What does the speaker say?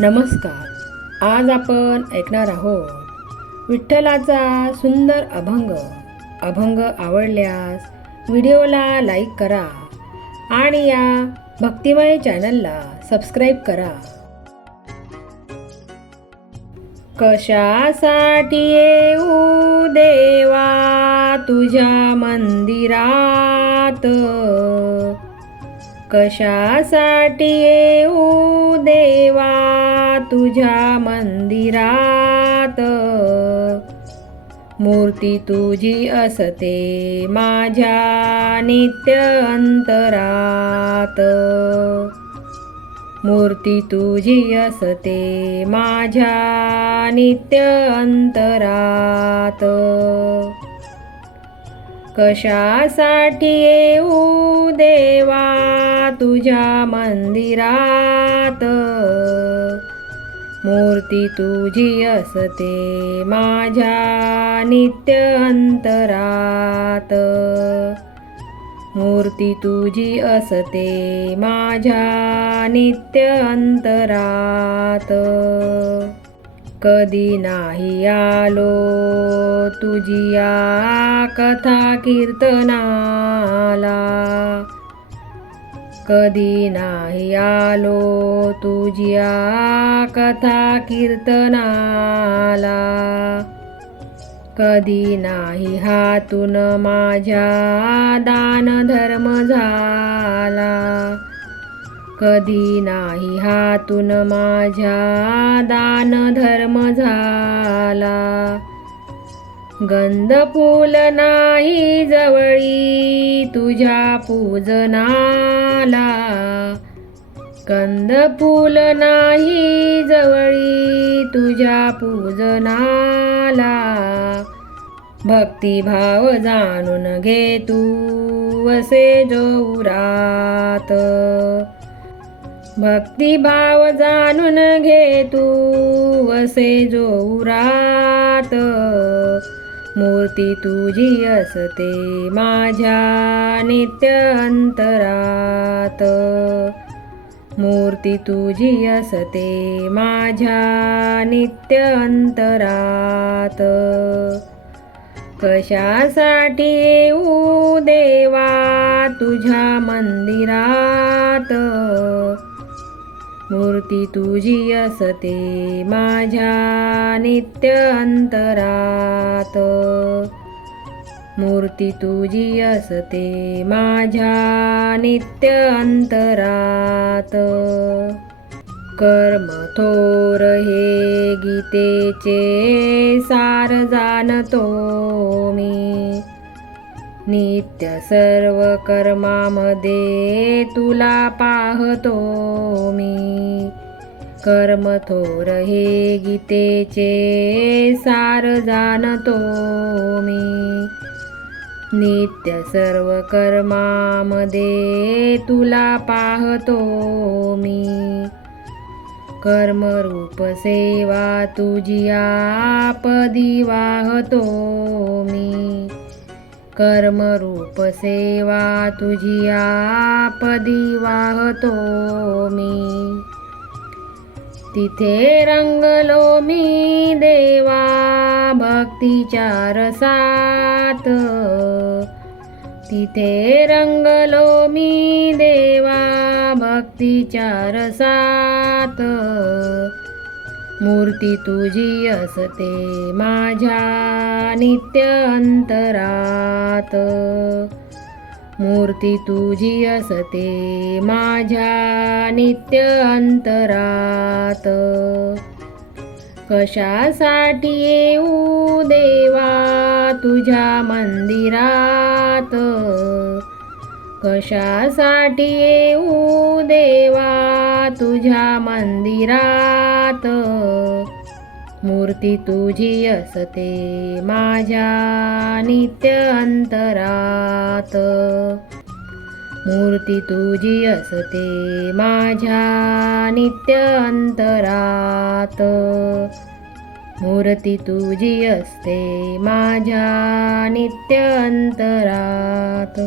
नमस्कार. आज आपण ऐकणार आहोत विठ्ठलाचा सुंदर अभंग. अभंग आवडल्यास व्हिडिओला लाईक करा आणि या भक्तिमय चॅनलला सबस्क्राईब करा. कशासाठी येऊ देवा तुझ्या मंदिरात? कशासाठी येऊ देवा तुझ्या मंदिरात? मूर्ती तुझी असते माझ्या नित्य अंतरात. मूर्ती तुझी असते माझ्या नित्य अंतरात. कशासाठी येऊ देवा तुझ्या मंदिरात. मूर्ती तुझी असते माझ्या नित्य अंतरात. मूर्ती तुझी असते माझ्या नित्य अंतरात. कधी नाही आलो तुझी या कथा कीर्तनाला. कधी नाही आलो तुझ्या कथा कीर्तनाला. कधी नाही हातून माझ्या दान धर्म झाला. कधी नाही हातून माझ्या दान धर्म झाला. गंध फुल नाही जवळी तुझ्या पूजनाला. गंध फुल नाही जवळी तुझ्या पूजनाला. भक्तिभाव जाणून घे तू असे जोरात. भक्तिभाव जाणून घे तू असे जोरात. मूर्ती तुझी असते माझ्या नित्य अंतरात मूर्ती तुझी असते माझ्या नित्य अंतरात कशासाठी येऊ देवा तुझ्या मंदिरात? मूर्ती तुझी असते माझ्या नित्य अंतरात. मूर्ती तुझी असते माझ्या नित्य अंतरात. कर्म थोर हे गीतेचे सार जाणतो मी. नित्य सर्व कर्मामध्ये तुला पाहतो मी. कर्म थोर हे गीतेचे सार जाणतो मी. नित्य सर्व कर्मामध्ये तुला पाहतो मी. कर्मरूप सेवा तुझी आपदी वाहतो मी. कर्मरूप सेवा तुझी आपदी वाहतो मी. तिथे रंगलो मी देवा भक्तीच्या रसात. तिथे रंगलो मी देवा भक्तीच्या रसात. मूर्ती तुझी असते माझ्या नित्य अंतरात. मूर्ती तुझी असते माझ्या नित्य अंतरात. कशासाठी येऊ देवा तुझ्या मंदिरात? कशासाठी येऊ देवा तुझ्या मंदिरात? मूर्ती तुझी असते माझ्या नित्य अंतरात. मूर्ती तुझी असते माझ्या नित्य अंतरात. मूर्ती तुझी असते माझ्या नित्य अंतरात.